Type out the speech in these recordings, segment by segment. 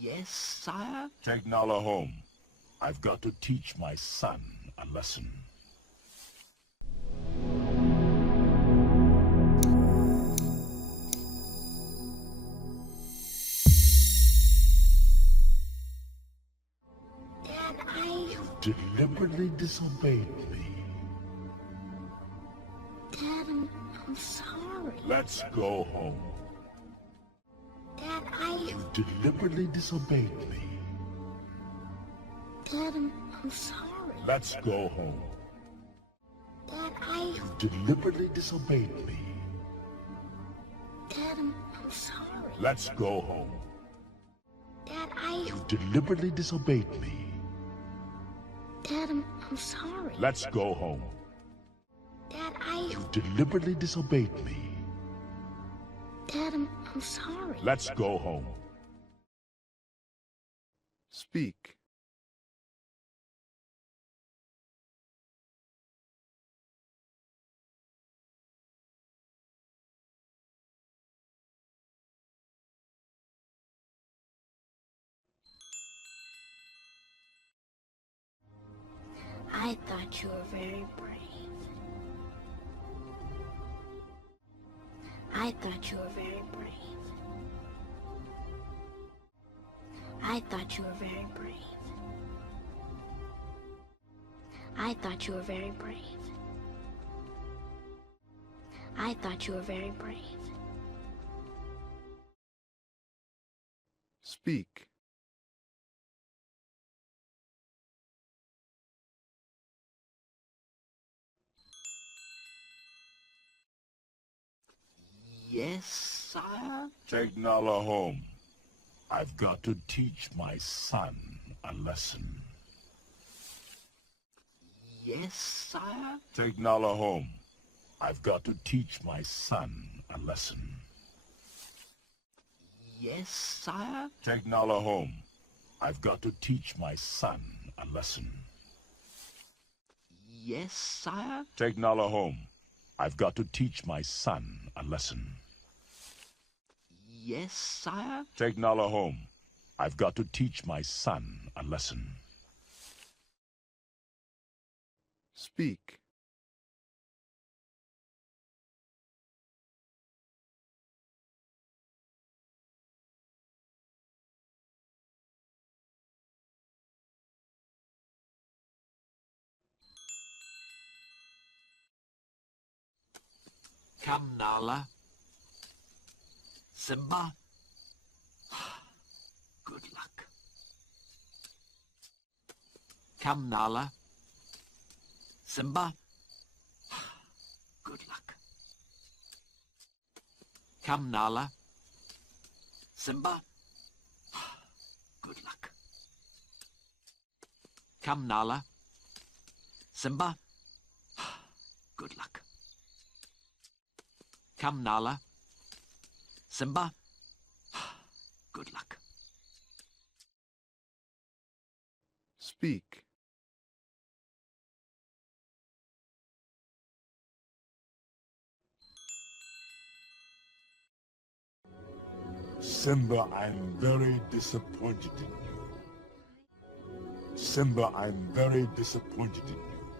Yes, sire? Take Nala home. I've got to teach my son a lesson. Dad, You deliberately disobeyed me. Dad, I'm sorry. Let's go home. Dad, You deliberately disobeyed me. Dad, I'm sorry. Let's go home. Dad, You deliberately disobeyed me. Dad, I'm sorry. Let's go home. Dad, You deliberately disobeyed me. Dad, I'm sorry. Let's go home. Dad, You deliberately disobeyed me. Dad, I'm sorry. Let's go home. Speak. I thought you were very brave. I thought you were very brave. I thought you were very brave. I thought you were very brave. I thought you were very brave. Speak. Yes, sire? Take Nala home. I've got to teach my son a lesson. Yes, sire? Take Nala home. I've got to teach my son a lesson. Yes, sire? Take Nala home. I've got to teach my son a lesson. Yes, sire? Take Nala home. I've got to teach my son a lesson. Yes, sire? Take Nala home. I've got to teach my son a lesson. Speak. Come, Nala. Simba. Good luck. Come, Nala. Simba. Good luck. Come, Nala. Simba. Good luck. Come, Nala. Simba. Good luck. Come, Nala. Simba. Good luck. Speak. Simba, I'm very disappointed in you. Simba, I'm very disappointed in you.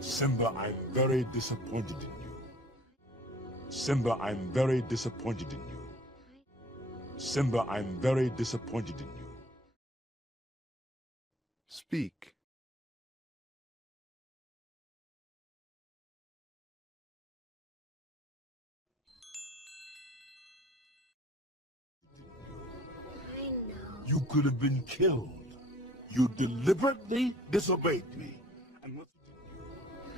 Simba, I'm very disappointed in you. Simba, I'm very disappointed in you. Simba, I'm very disappointed in you. Speak. You could have been killed. You deliberately disobeyed me. And what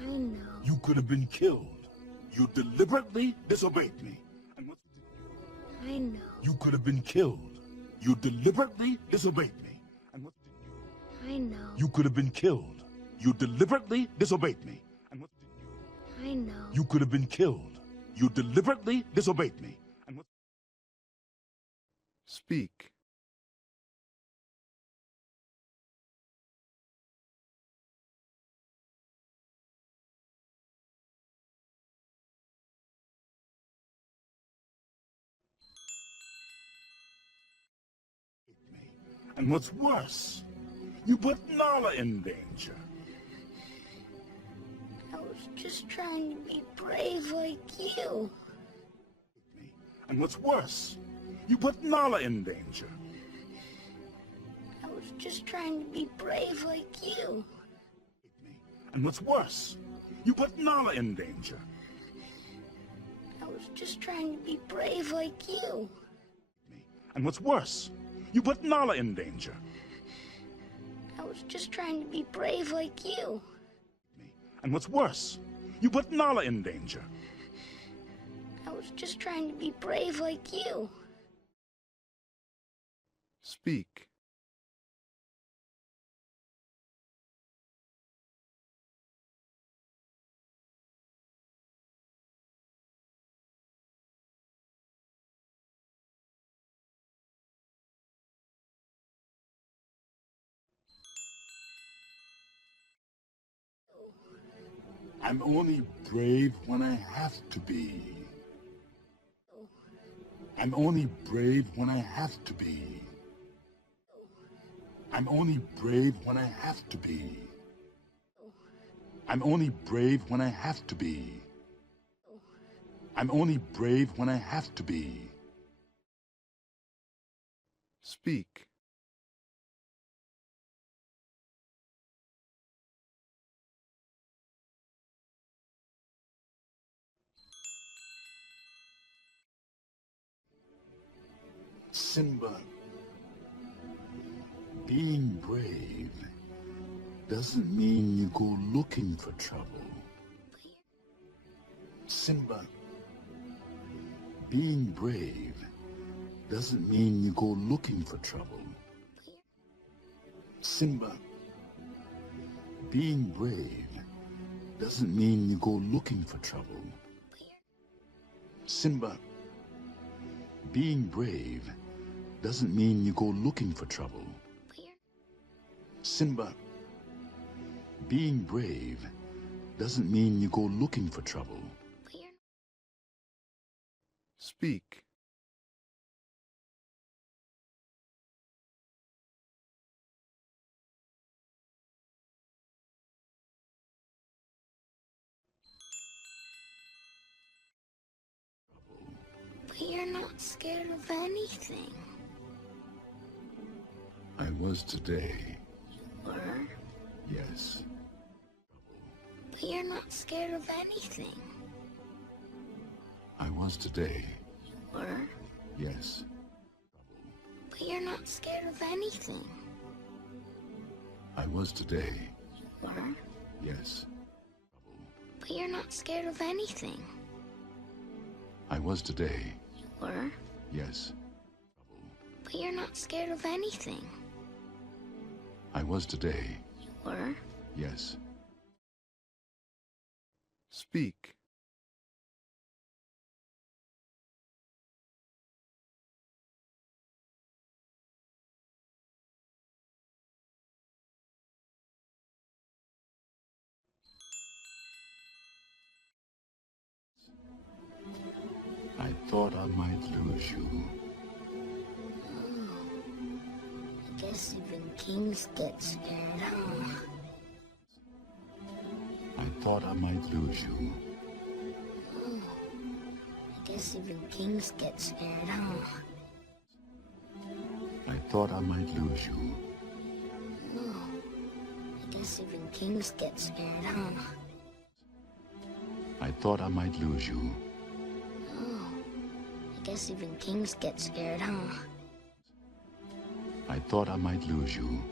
I know. you could have been killed. You deliberately disobeyed me. And what I know. you could have been killed. You deliberately disobeyed me. And what I know. you could have been killed. You deliberately disobeyed me. And what I know. you could have been killed. You deliberately disobeyed me. And what Speak. And what's worse, you put Nala in danger. I was just trying to be brave like you. And what's worse, you put Nala in danger. I was just trying to be brave like you. And what's worse, you put Nala in danger. I was just trying to be brave like you. And what's worse, you put Nala in danger. I was just trying to be brave like you. And what's worse, you put Nala in danger. I was just trying to be brave like you. Speak. I'm only brave when I have to be. I'm only brave when I have to be. I'm only brave when I have to be. I'm only brave when I have to be. I'm only brave when I have to be. Speak. Simba, being brave doesn't mean you go looking for trouble. Simba, being brave doesn't mean you go looking for trouble. Simba, being brave doesn't mean you go looking for trouble. Simba, being brave doesn't mean you go looking for trouble. Simba, being brave doesn't mean you go looking for trouble. Speak. But you're not scared of anything. I was today, Were? yes. But you're not scared of anything. I was today, Were? yes. But you're not scared of anything. I was today, Were? yes. But you're not scared of anything. I was today, Were? yes. But you're not scared of anything. I was today, Were? yes. Speak. I thought I might lose you. I guess even kings get scared, huh? I thought I might lose you. I guess even kings get scared, huh? I thought I might lose you. I guess even kings get scared, huh? I thought I might lose you. I guess even kings get scared, huh? I thought I might lose you.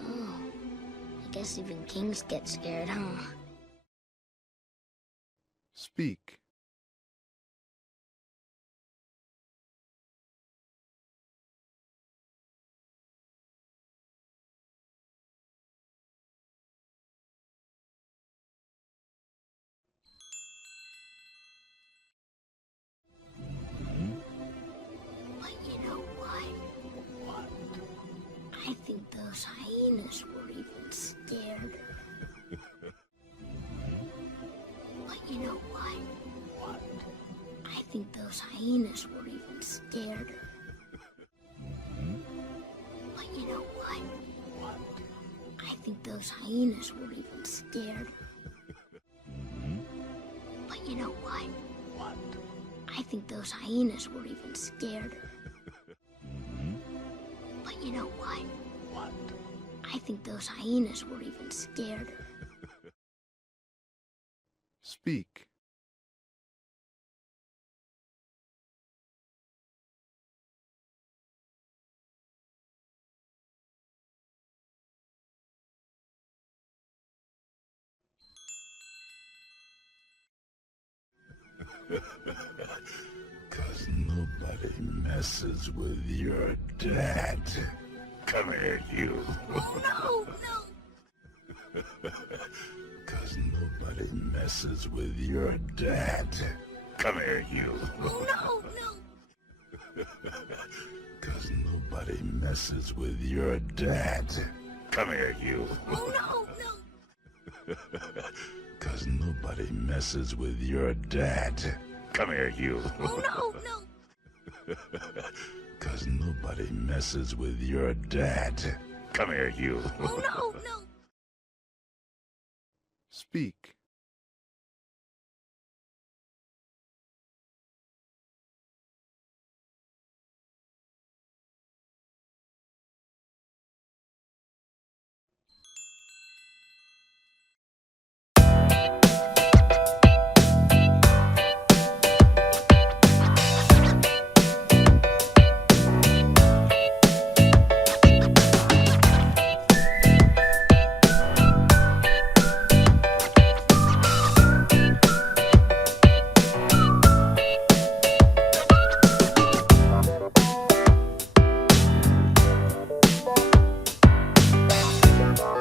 I guess even kings get scared, huh? Speak. But you know what? What? I think those hyenas were even scared. But you know what? What? I think those hyenas were even scared. But those hyenas were even scared. But you know what? What? I think those hyenas were even scared. But you know what? What? I think those hyenas were even scared. Speak. Cause nobody messes with your dad. Come here, you. No, no. Cause nobody messes with your dad. Come here, you. No, no. Cause nobody messes with your dad. Come here, you. No, no. Cause nobody messes with your dad. Come here, you. No, no. Cause nobody messes with your dad. Come here, you. No, no. Speak.